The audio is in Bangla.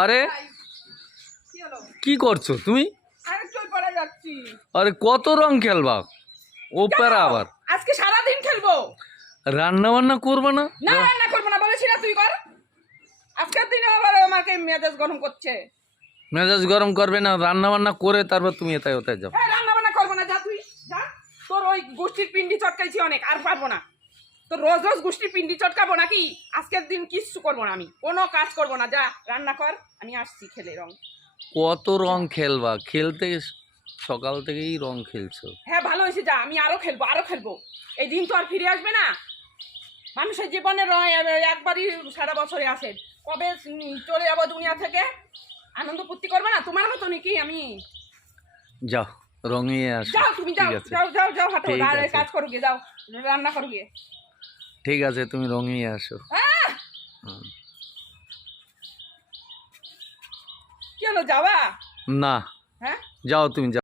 আরে কি করছো তুমি? আরে কত রং খেলবা? ওপেরা আবার আজকে সারা দিন খেলবো। রান্না বান্না করবে না? না রান্না করবো না বলেছি না, তুই কর। আজকের দিনে আবার আমাকে মেজাজ গরম করছে। মেজাজ গরম করবে না, রান্না বান্না করে তারপর তুমি এটাই ওটাই যাও। হ্যাঁ রান্না বান্না করবো না, যা তুই যা। তোর ওই গোষ্ঠীর পিন্ডি চটকাইছি অনেক, আর পারবো না। তো রোজ রোজ গোষ্ঠীর পিন্ডি চটকাবো নাকি? আজকের দিন কিচ্ছু করবো না, আমি কোনো কাজ করবো না। যা রান্না কর, আমি আসছি খেলে রং। কত রং খেলবা? খেলতে সকাল থেকেই রং খেলছো। হ্যাঁ ভালো হয়েছে, যা আমি আরো খেলবো, আরো খেলবো। এই দিন তো আর ফিরে আসবে না। মানুষের জীবনে একবারই সারা বছরে আসে। কবে চলে যাবো দুনিয়া থেকে, আনন্দ ফুর্তি করবে না? তোমার মতো নাকি আমি? যাও রঙিয়ে আসো। যাও তুমি, যাও ঠিক আছে, যাও যাও যাও, হাঁটো, ঠিক আছে। কাজ করো গিয়ে, যাও রান্না করো গিয়ে। ঠিক আছে, তুমি রঙিয়ে আসো। হুম। কি হলো, যাবা? না, হ্যাঁ যাও তুমি যাও।